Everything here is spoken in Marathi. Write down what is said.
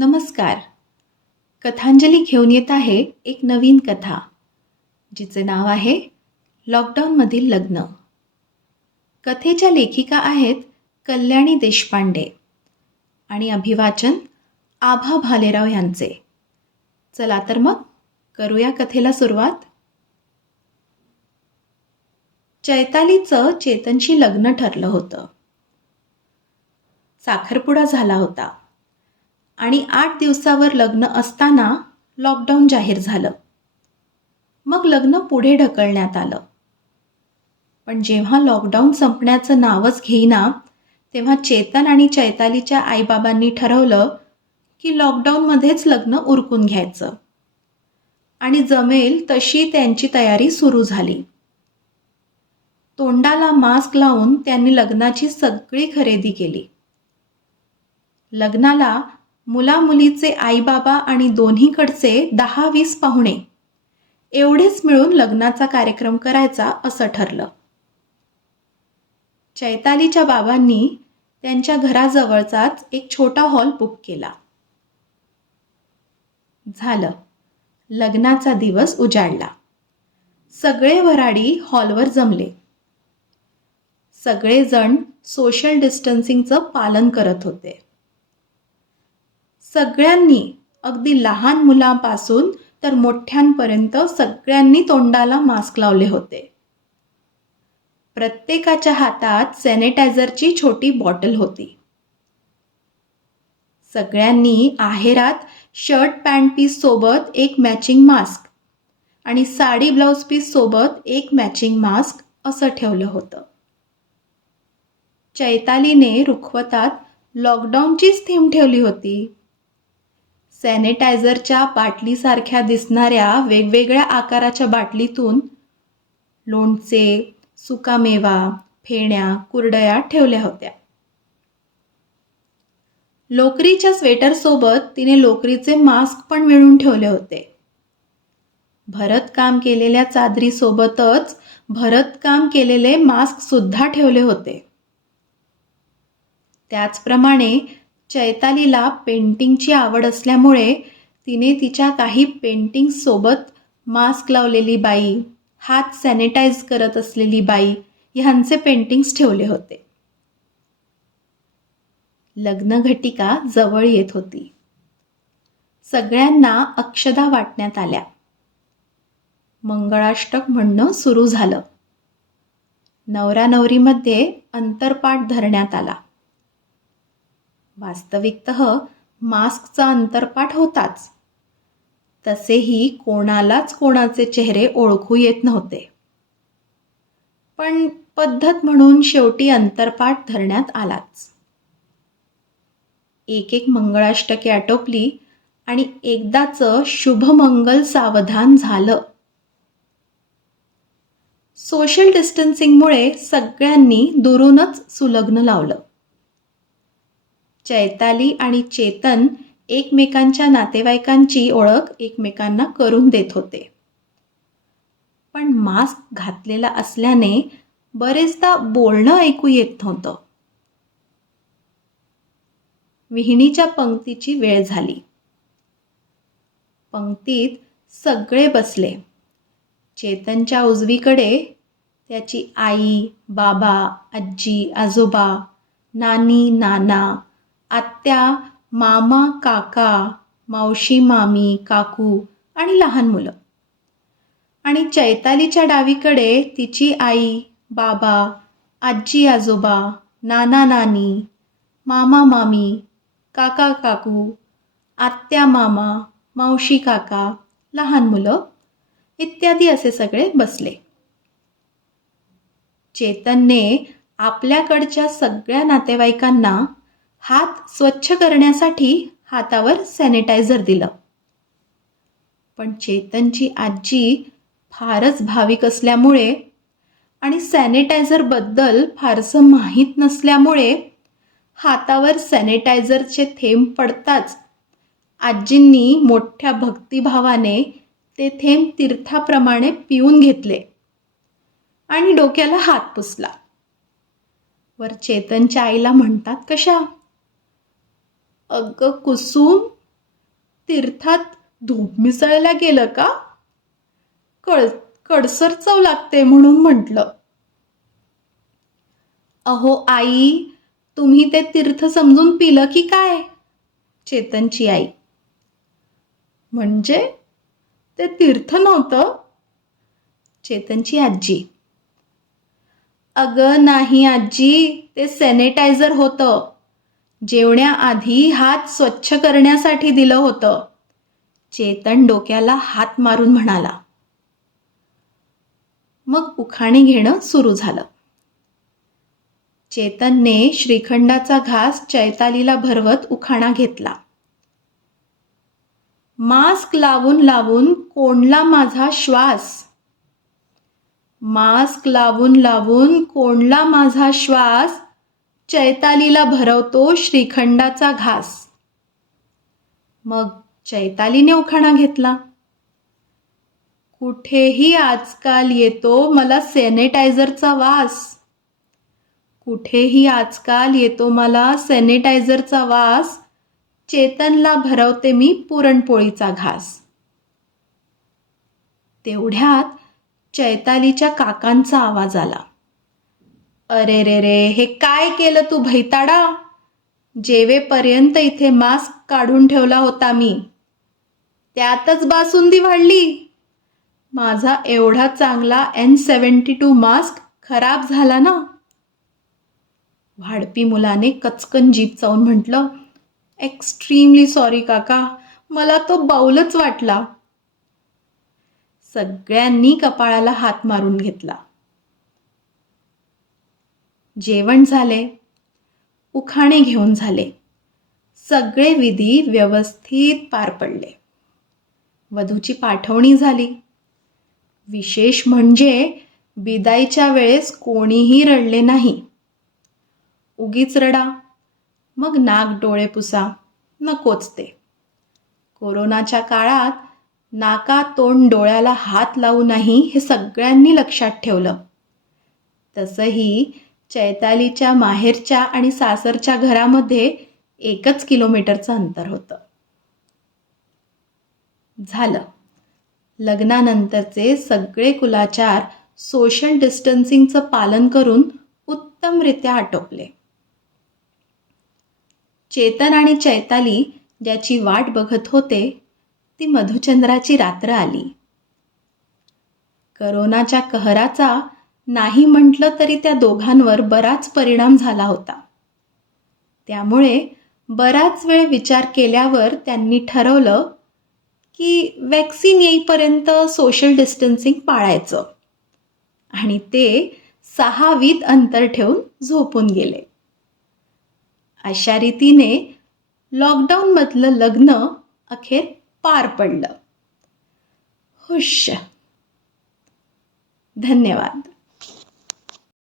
नमस्कार. कथांजली घेऊन येत आहे एक नवीन कथा, जिचे नाव आहे लॉकडाऊनमधील लग्न. कथेच्या लेखिका आहेत कल्याणी देशपांडे आणि अभिवाचन आभा भालेराव यांचे. चला तर मग करूया कथेला सुरुवात. चैतालीचं चेतनशी लग्न ठरलं होतं. साखरपुडा झाला होता आणि 8 दिवसावर लग्न असताना लॉकडाऊन जाहीर झालं. मग लग्न पुढे ढकलण्यात आलं. पण जेव्हा लॉकडाऊन संपण्याचं नावच घेईना, तेव्हा चेतन आणि चैतालीच्या आईबाबांनी ठरवलं की लॉकडाऊनमध्येच लग्न उरकून घ्यायचं आणि जमेल तशी त्यांची तयारी सुरू झाली. तोंडाला मास्क लावून त्यांनी लग्नाची सगळी खरेदी केली. लग्नाला मुलामुलीचे आईबाबा आणि दोन्हीकडचे 10-20 पाहुणे एवढेच मिळून लग्नाचा कार्यक्रम करायचा असं ठरलं. चैतालीच्या बाबांनी त्यांच्या घराजवळचाच एक छोटा हॉल बुक केला. झालं, लग्नाचा दिवस उजाडला. सगळे वऱ्हाडी हॉलवर जमले. सगळेजण सोशल डिस्टन्सिंगचं पालन करत होते. सगळ्यांनी, अगदी लहान मुलांपासून तर मोठ्यांपर्यंत सगळ्यांनी तोंडाला मास्क लावले होते. प्रत्येकाच्या हातात सॅनिटायझरची छोटी बॉटल होती. सगळ्यांनी आहेरात शर्ट पॅन्ट पीस सोबत एक मॅचिंग मास्क आणि साडी ब्लाउज पीस सोबत एक मॅचिंग मास्क असं ठेवलं होतं. चैतालीने रुखवतात लॉकडाऊनचीच थीम ठेवली होती. सॅनिटायझरच्या बाटलीसारख्या दिसणाऱ्या वेगवेगळ्या आकाराच्या बाटलीतून लोणचे, सुकामेवा, फेण्या, कुरडया ठेवल्या होत्या. लोकरीच्या स्वेटरसोबत तिने लोकरीचे मास्क पण विणून ठेवले होते. भरतकाम केलेल्या चादरीसोबतच भरतकाम केलेले मास्क सुद्धा ठेवले होते. त्याचप्रमाणे चैतालीला पेंटिंगची आवड असल्यामुळे तिने तिच्या काही पेंटिंग्ससोबत मास्क लावलेली बाई, हात सॅनिटाईज करत असलेली बाई ह्यांचे पेंटिंग्स ठेवले होते. लग्नघटिका जवळ येत होती. सगळ्यांना अक्षदा वाटण्यात आल्या. मंगळाष्टक म्हणणं सुरू झालं. नवरा नवरीमध्ये अंतरपाट धरण्यात आला. वास्तविकतः मास्कचा अंतरपाट होताच. तसेही कोणालाच कोणाचे चेहरे ओळखू येत नव्हते. पण पद्धत म्हणून शेवटी अंतरपाट धरण्यात आलाच. एक मंगळाष्टके आटोपली आणि एकदाचं शुभमंगल सावधान झालं. सोशल डिस्टन्सिंगमुळे सगळ्यांनी दुरूनच सुलग्न लावलं. चैताली आणि चेतन एकमेकांच्या नातेवाईकांची ओळख एकमेकांना करून देत होते. पण मास्क घातलेला असल्याने बरेचदा बोलणं ऐकू येत नव्हतं. विहिणीच्या पंक्तीची वेळ झाली. पंक्तीत सगळे बसले. चेतनच्या उजवीकडे त्याची आई, बाबा, आजी, आजोबा, नानी, नाना, आत्या, मामा, काका, मावशी, मामी, काकू आणि लहान मुलं. आणि चैतालीच्या डावीकडे तिची आई, बाबा, आजी, आजोबा, नाना, नानी, मामा, मामी, काका, काकू, आत्या, मामा, मावशी, काका, लहान मुलं इत्यादी असे सगळे बसले. चेतनने आपल्याकडच्या सगळ्या नातेवाईकांना हात स्वच्छ करण्यासाठी हातावर सॅनिटायझर दिलं. पण चेतनची आजी फारच भाविक असल्यामुळे आणि सॅनिटायझरबद्दल फारसं माहीत नसल्यामुळे हातावर सॅनिटायझरचे थेंब पडताच आजींनी मोठ्या भक्तिभावाने ते थेंब तीर्थाप्रमाणे पिऊन घेतले आणि डोक्याला हात पुसला. वर चेतनच्या आईला म्हणतात कशा, अगं कुसुम, तीर्थात धूप मिसळायला गेलं का? कडसर चव लागते म्हणून म्हटलं. अहो आई, तुम्ही ते तीर्थ समजून पिलं की काय? चेतनची आई. म्हणजे ते तीर्थ नव्हतं? चेतनची आजी. अगं नाही आजी, ते सॅनिटायझर होतं. जेवण्याआधी हात स्वच्छ करण्यासाठी दिलं होतं. चेतन डोक्याला हात मारून म्हणाला. मग उखाणे घेणं सुरू झालं. चेतनने श्रीखंडाचा घास चैतालीला भरवत उखाणा घेतला. मास्क लावून लावून कोंडला माझा श्वास. मास्क लावून लावून कोंडला माझा श्वास. चैतालीला भरवतो श्रीखंडाचा घास. मग चैतालीने उखाणा घेतला. कुठेही आजकाल येतो मला सॅनिटायझरचा वास. कुठेही आजकाल येतो मला सॅनिटायझरचा वास. चेतनला भरवते मी पुरणपोळीचा घास. तेवढ्यात चैतालीच्या काकांचा आवाज आला. अरे रे रे, हे काय केलं तू भैताडा? जेवेपर्यंत इथे मास्क काढून ठेवला होता मी. त्यातच बासुंदी वाढली. माझा एवढा चांगला N72 मास्क खराब झाला ना. वाढपी मुलाने कचकन जीभ चावून म्हटलं, एक्स्ट्रीमली सॉरी काका, मला तो बाऊलच वाटला. सगळ्यांनी कपाळाला हात मारून घेतला. जेवण झाले. उखाणे घेऊन झाले. सगळे विधी व्यवस्थित पार पडले. वधूची पाठवणी झाली. विशेष म्हणजे बिदाईच्या वेळेस कोणीही रडले नाही. उगीच रडा, मग नाक डोळे पुसा, नकोच ते. कोरोनाच्या काळात नाका तोंड डोळ्याला हात लावू नाही हे सगळ्यांनी लक्षात ठेवलं. तसंही चैतालीच्या माहेरच्या आणि सासरच्या घरामध्ये 1 किलोमीटरचं अंतर होतं. झालं. लग्नानंतरचे सगळे कुलाचार सोशल डिस्टन्सिंगचं पालन करून उत्तमरित्या आटोपले. चेतन आणि चैताली ज्याची वाट बघत होते ती मधुचंद्राची रात्र आली. करोनाच्या कहराचा नाही म्हटलं तरी त्या दोघांवर बराच परिणाम झाला होता. त्यामुळे बराच वेळ विचार केल्यावर त्यांनी ठरवलं की वॅक्सिन येईपर्यंत सोशल डिस्टन्सिंग पाळायचं आणि ते 6 फीट अंतर ठेवून झोपून गेले. अशा रीतीने लॉकडाऊनमधलं लग्न अखेर पार पडलं. हुश. धन्यवाद.